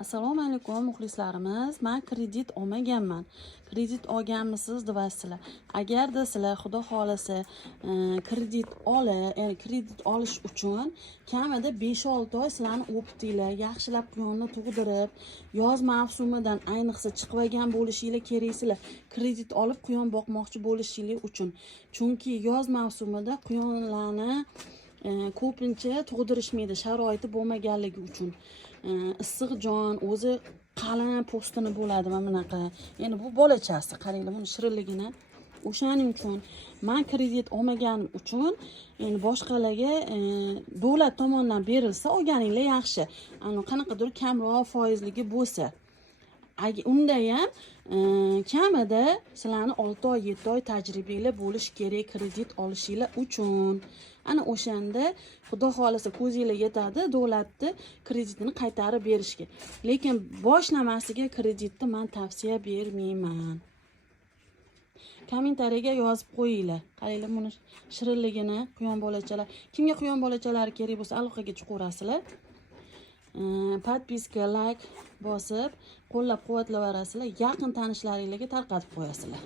Assalomu alaykum muxlislarimiz. Men kredit olmaganman. Kredit olganmisiz deysizlar. Agarda sizlar xudo xolasa kredit olish uchun kamida 5-6 oy sizlarni o'qitinglar, yaxshilab quyonni tug'dirib, yoz mavsumidan ayniqsa chiqmagan bo'lishinglar keraksizlar. Kredit olib quyon boqmoqchi bo'lishinglar uchun. Chunki yoz mavsumida quyonlarni ko'pincha tug'dirishmaydi, sharoiti bo'lmaganligi uchun. Issiq jon, o'zi qalin po'stini bo'ladi mana bunaqa. Endi bu bolachasi, qaranglar buni shirinligini. O'shaning uchun men kredit olmaganim uchun endi boshqalarga davlat tomonidan berilsa olganinglar yaxshi. Qanaqadir kamroq foizligi bo'lsa. Unda ham kamida sizlarni 6 oy, 7 oy tajribangiz bo'lish kerak kredit olishinglar uchun. Ana o'shanda xudo xolasa ko'zinglar yetadi davlatni kreditini qaytarib berishga. Lekin boshlamasiga kreditni men tavsiya bermayman. Kommentariyaga yozib qo'yinglar. Qaranglar buni shirinligini, quyon bolachalar. Kimga quyon bolachalari kerak bo'lsa aloqaga chiqaverasizlar. Podpiska, like bosib, qo'llab-quvvatlaverasizlar. Yaqin tanishlaringizga tarqatib qo'yasizlar.